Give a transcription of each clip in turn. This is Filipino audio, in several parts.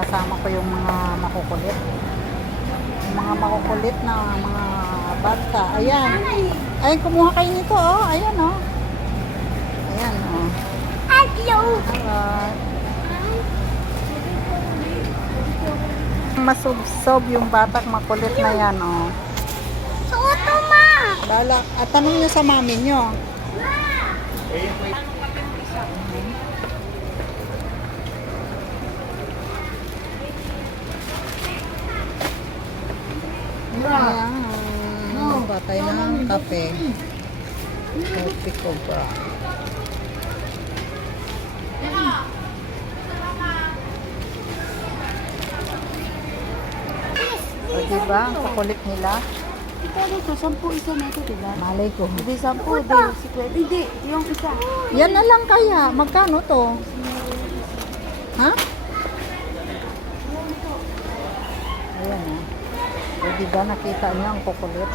kasama ko yung mga makukulit. Yung mga makukulit na mga bata. Ayan. Ay, kumuha kayo nito, oh. Ayan, oh. Ayan, oh. Hello! Masubsob yung batak makulit na yan, oh. Suoto, ma! Bala, at tanong nyo sa mami nyo. Ayan. Batay ng kape. Kopi ko bra. O diba, ang kakulit nila. Ito dito, sampu isa na ito, diba? Malay ko. Hindi, sampu, di, si Kuya. Hindi, yung isa. Yan na lang kaya. Magkano to? Ha? Ayan o. Diba nakita niyo ang kukulit?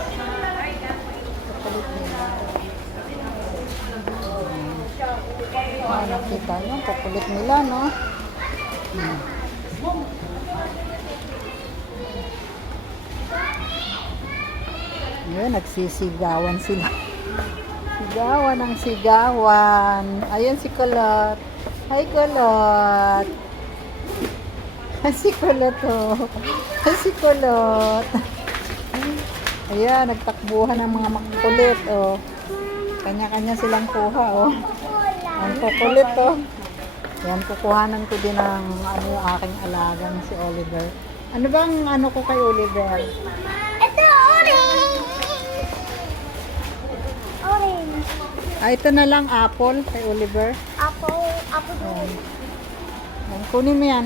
Kukulit nila. Ah, nakita niyo ang kukulit nila, no? Hmm. Ngayon, nagsisigawan sila. Sigawan ang sigawan. Ayan si Kulot. Hi, Kulot. Si Kulot, oh. si Kulot. Ayan, nagtakbuhan ng mga makukulit, oh. Kanya-kanya silang kuha, oh. Ang kukulit, oh. Yan, kukuhanan ko din ng ano, yung aking alagang si Oliver. Ano bang ano ko kay Oliver? Ito, orange! Orange. Ah, ito na lang, apple kay Oliver. Ako Ayan. doon. Yan, kunin mo yan.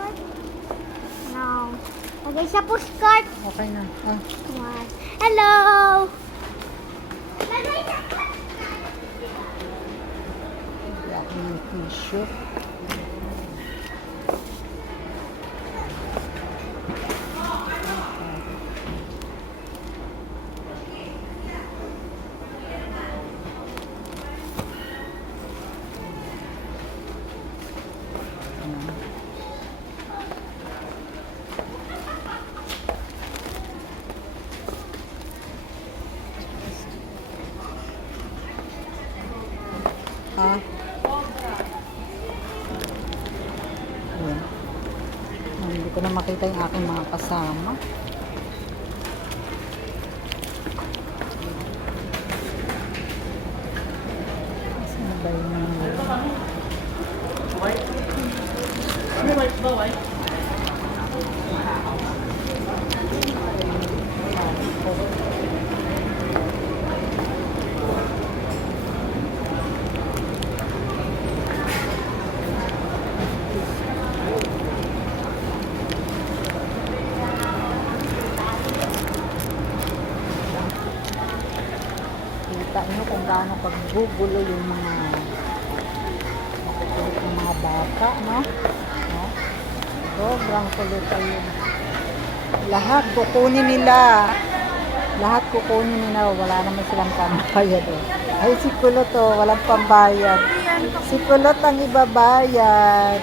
Lagay sa postcard. Okay na. Ah, Come on. Hello. Lagay sa wala akong tissue. Ah. Ayan. Hindi ko na makita yung aking mga kasama. Saan ba yung kita nyo kung gaano paggugulo yung mga makukulit ng mga bata, no? no? Sobrang kulit ayun. Lahat kukunin nila. Lahat kukunin nila. Wala naman silang pambayad. Oh. Ay, si Kulot oh, walang pambayad. Si Kulot ang ibabayad.